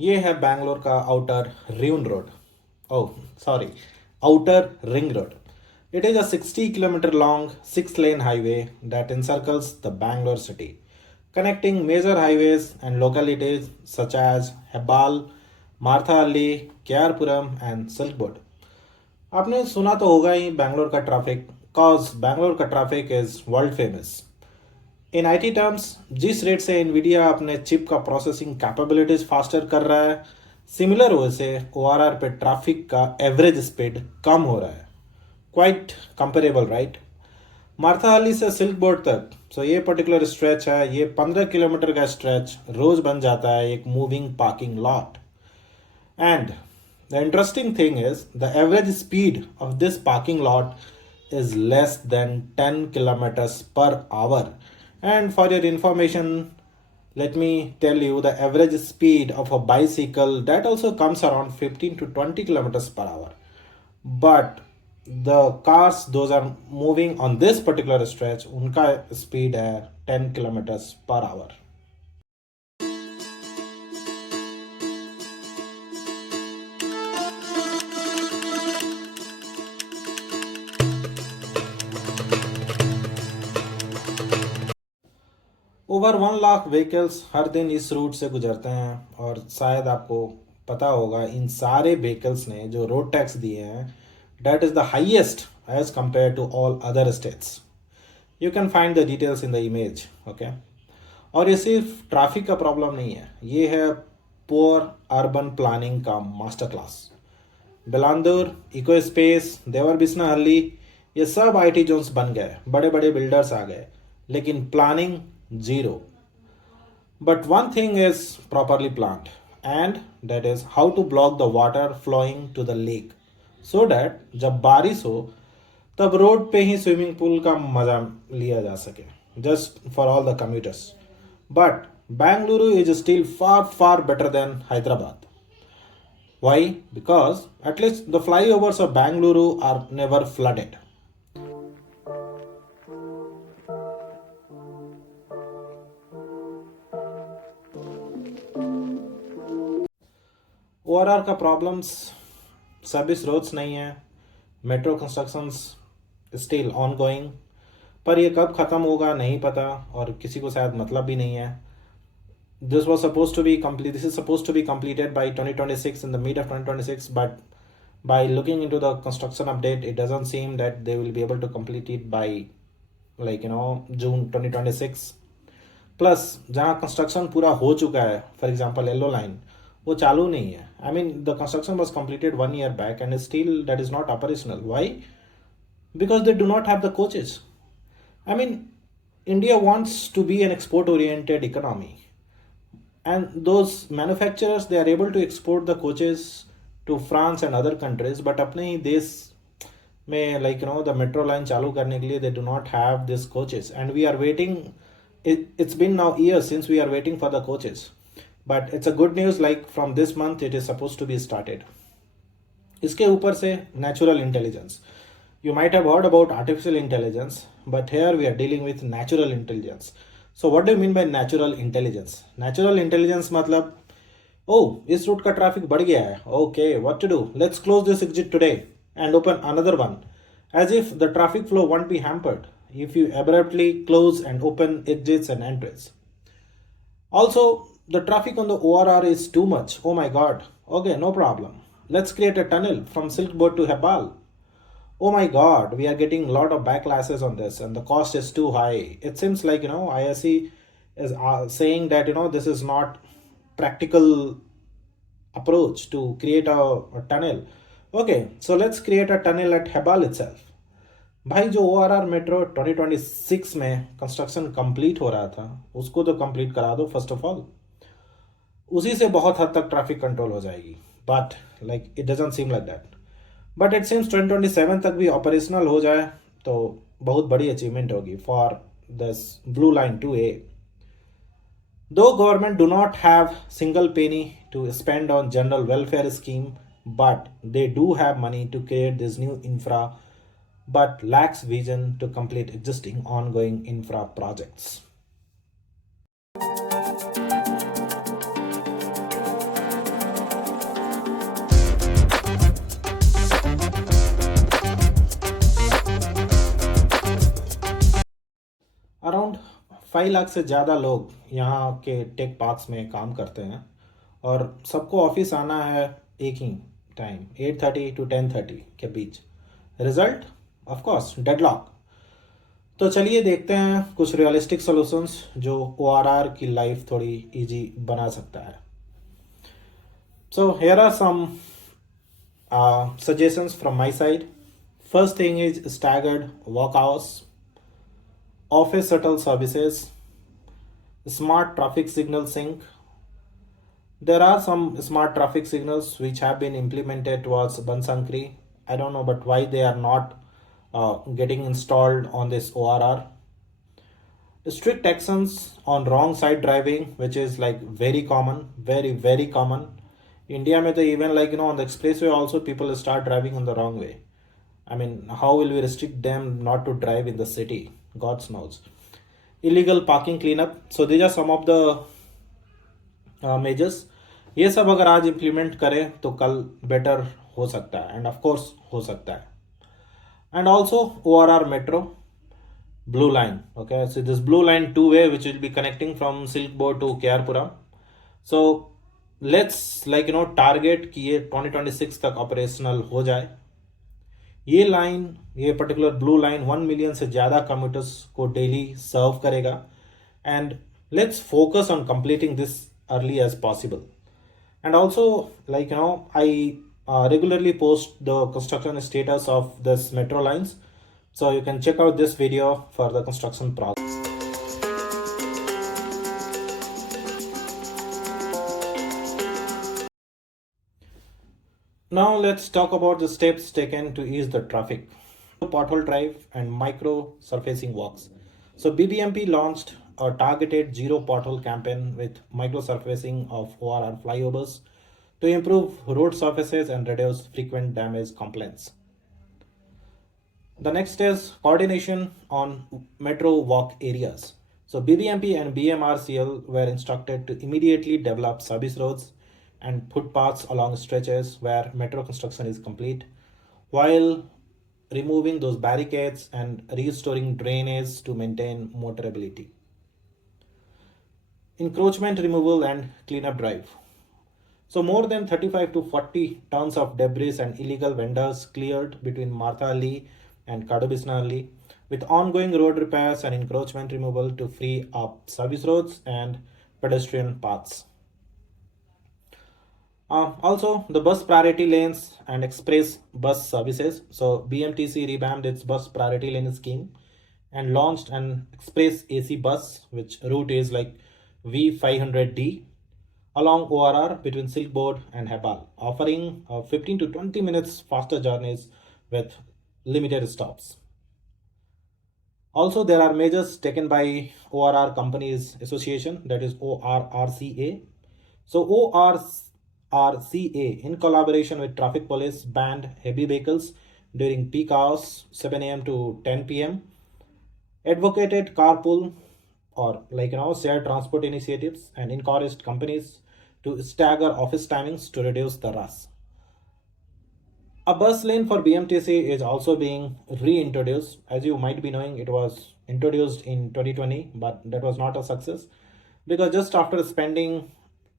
ये है बैंगलोर का outer ring road. Oh, sorry, outer ring road. It is a 60 kilometer long 6-lane highway that encircles the Bangalore city, connecting major highways and localities such as Hebbal, Martha Ali, KR Puram and Silkwood. आपने सुना तो होगा ही बैंगलोर का traffic, cause Bangalore का traffic is world famous. In IT terms, जिस rate से Nvidia अपने chip का प्रोसेसिंग कैपेबिलिटीज फास्टर कर रहा है, सिमिलर वे से ओआरआर पे ट्रैफिक का एवरेज स्पीड कम हो रहा है. Quite comparable, right? मार्थाहाली से सिल्क बोर्ड तक, सो ये पर्टिकुलर स्ट्रेच है, ये 15 किलोमीटर का स्ट्रेच रोज बन जाता है एक moving parking lot. And the interesting thing is the average speed of this parking lot is less than 10 kilometers per hour. And for your information, let me tell you the average speed of a bicycle that also comes around 15 to 20 kilometers per hour. But the cars those are moving on this particular stretch, unka speed hai 10 kilometers per hour. Over 1 lakh vehicles हर दिन इस root से गुजरते हैं, और शायद आपको पता होगा इन सारे व्हीकल्स ने जो रोड टैक्स दिए हैं, that is the highest as compare to all other states. You can find the details in the image. Okay, और ये सिर्फ ट्रैफिक का प्रॉब्लम नहीं है, ये है पुअर अर्बन प्लानिंग का मास्टर क्लास. बिलांदूर, इको स्पेस, देवर बिस्नाहल्ली, ये सब आईटी जोन्स बन गए, बड़े बड़े बिल्डर्स आ गए, लेकिन planning zero. But one thing is properly planned, and that is how to block the water flowing to the lake so that जब बारिश हो तब रोड पे ही स्विमिंग पूल का मजा लिया जा सके, just for all the commuters. But Bangalore is still far far better than Hyderabad. Why? Because at least the flyovers of Bangalore are never flooded. ORR का प्रॉब्लम्स सर्विस रोड्स नहीं है, metro constructions still on going, पर ये कब ख़त्म होगा नहीं पता, और किसी को शायद मतलब भी नहीं है. This was suppose to be complete this is suppose to be completed by 2026, in the mid of 2026, but by looking into the construction update it doesn't seem that they will be able to complete it by June 2026. Plus जहाँ construction पूरा हो चुका है, for example yellow line, वो चालू नहीं है. I mean the construction was completed 1 year back and still that is not operational. Why? Because they do not have the coaches. I mean, India wants to be an export oriented economy, and those manufacturers, they are able to export the coaches to France and other countries, but अपने ही देश में the metro line चालू करने के लिए they do not have these coaches, and we are waiting. It's been now years since we are waiting for the coaches. But it's a good news, like from this month it is supposed to be started. इसके ऊपर से natural intelligence. You might have heard about artificial intelligence, but here we are dealing with natural intelligence. So what do you mean by natural intelligence? Natural intelligence मतलब, oh, इस root का traffic बढ़ गया है, okay, what to do? Let's close this exit today and open another one, as if the traffic flow won't be hampered if you abruptly close and open exits and entries. Also, the traffic on the ORR is too much. Oh my god. Okay, no problem. Let's create a tunnel from Silk Board to Hebbal. Oh my god, we are getting a lot of backlashes on this and the cost is too high. It seems like, ISC is saying that, this is not practical approach to create a tunnel. Okay, so let's create a tunnel at Hebbal itself. भाई, जो ORR metro 2026 में construction complete हो रहा था, उसको तो complete करा दो फर्स्ट ऑफ ऑल. उसी से बहुत हद तक ट्रैफिक कंट्रोल हो जाएगी, but it doesn't seem like that. But it seems 2027 तक भी ऑपरेशनल हो जाए तो बहुत बड़ी अचीवमेंट होगी for this blue line 2A. Though government do not have single penny to spend on general welfare scheme, but they do have money to create this new infra, but lacks vision to complete existing ongoing infra projects. 5 lakh से ज़्यादा लोग यहाँ के take parks में काम करते हैं और सबको ऑफिस आना है एक ही टाइम 8:30 to 10:30 के बीच। Result of course deadlock. तो चलिए देखते हैं कुछ रियलिस्टिक सॉल्यूशंस जो ओआरआर की लाइफ थोड़ी इजी बना सकता है। So here are some suggestions from my side. First thing is staggered work hours, office shuttle services, smart traffic signal sync. There are some smart traffic signals which have been implemented towards Bansankri. I don't know, but why they are not getting installed on this ORR. Strict actions on wrong side driving, which is like very common, very very common. India mein to even like on the expressway also people start driving on the wrong way. I mean, how will we restrict them not to drive in the city? God knows. Illegal parking cleanup. So these are some of the measures. ये सब अगर आज implement करें तो कल better हो सकता है एंड ऑफ कोर्स हो सकता है। And also ORR metro blue line, okay, so this blue line two way which will be connecting from Silk Board to KR Puram. So let's target कि ये 2026 तक ऑपरेशनल हो जाए। ये लाइन, ये पर्टिकुलर ब्लू लाइन 1 मिलियन से ज़्यादा कम्यूटर्स को डेली सर्व करेगा and let's focus on completing this early as possible. And also I regularly post the construction status of this metro lines, so you can check out this video for the construction process. Now let's talk about the steps taken to ease the traffic. Pothole drive and micro surfacing walks. So BBMP launched a targeted zero pothole campaign with micro surfacing of ORR flyovers to improve road surfaces and reduce frequent damage complaints. The next is coordination on metro walk areas. So BBMP and BMRCL were instructed to immediately develop service roads and footpaths along stretches where metro construction is complete, while removing those barricades and restoring drainage to maintain motorability. Encroachment removal and cleanup drive. So more than 35 to 40 tons of debris and illegal vendors cleared between Martha Ali and Kadubisna Ali, with ongoing road repairs and encroachment removal to free up service roads and pedestrian paths. Also, the bus priority lanes and express bus services. So BMTC revamped its bus priority lane scheme and launched an express AC bus, which route is like V500D along ORR between Silk Board and Hebal, offering 15 to 20 minutes faster journeys with limited stops. Also, there are measures taken by ORR Companies Association, that is ORRCA. So ORRCA, in collaboration with traffic police, banned heavy vehicles during peak hours 7 a.m. to 10 p.m., advocated carpool or shared transport initiatives, and encouraged companies to stagger office timings to reduce the rush. A bus lane for BMTC is also being reintroduced. As you might be knowing, it was introduced in 2020, but that was not a success because just after spending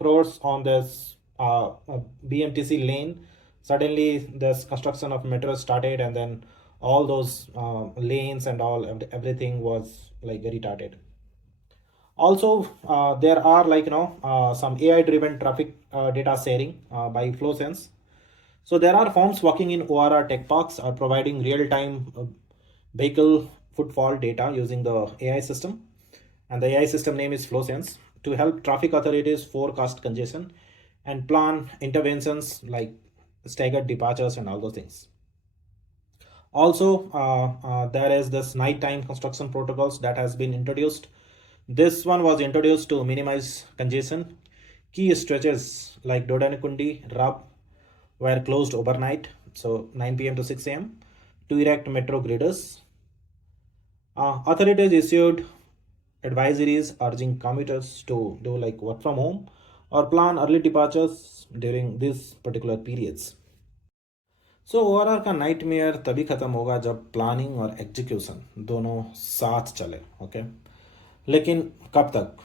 crores on this BMTC lane, suddenly this construction of metro started, and then all those lanes and everything was like retarded. Also, there are some AI driven traffic data sharing by FlowSense. So there are firms working in ORR tech parks are providing real time vehicle footfall data using the AI system, and the AI system name is FlowSense, to help traffic authorities forecast congestion and plan interventions like staggered departures and all those things. Also, there is this nighttime construction protocols that has been introduced. This one was introduced to minimize congestion. Key stretches like Dodanikundi, Rab were closed overnight, so 9 p.m. to 6 a.m. to erect metro griders. Authorities issued advisories urging commuters to do work from home or plan early departures during these particular periods. So ORR का nightmare तभी खत्म होगा जब planning और execution दोनों साथ चले। Okay, लेकिन कब तक?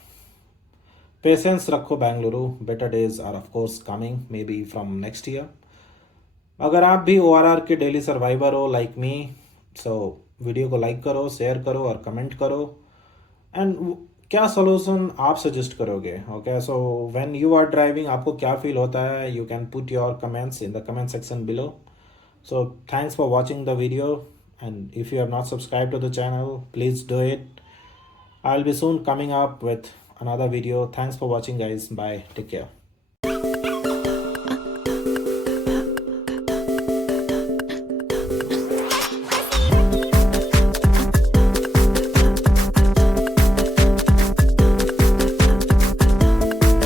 पेशेंस रखो Bengaluru, better days are of course coming, maybe from next year. अगर आप भी ORR के डेली सर्वाइवर हो लाइक मी, सो वीडियो को लाइक करो, शेयर करो और कमेंट करो। एंड क्या सोल्यूशन आप सजेस्ट करोगे? Okay, so when you are driving आपको क्या फील होता है? You can put your comments in the comment section below. So thanks for watching the video, and if you have not subscribed to the channel, please do it. I'll be soon coming up with another video. Thanks for watching guys. Bye. Take care.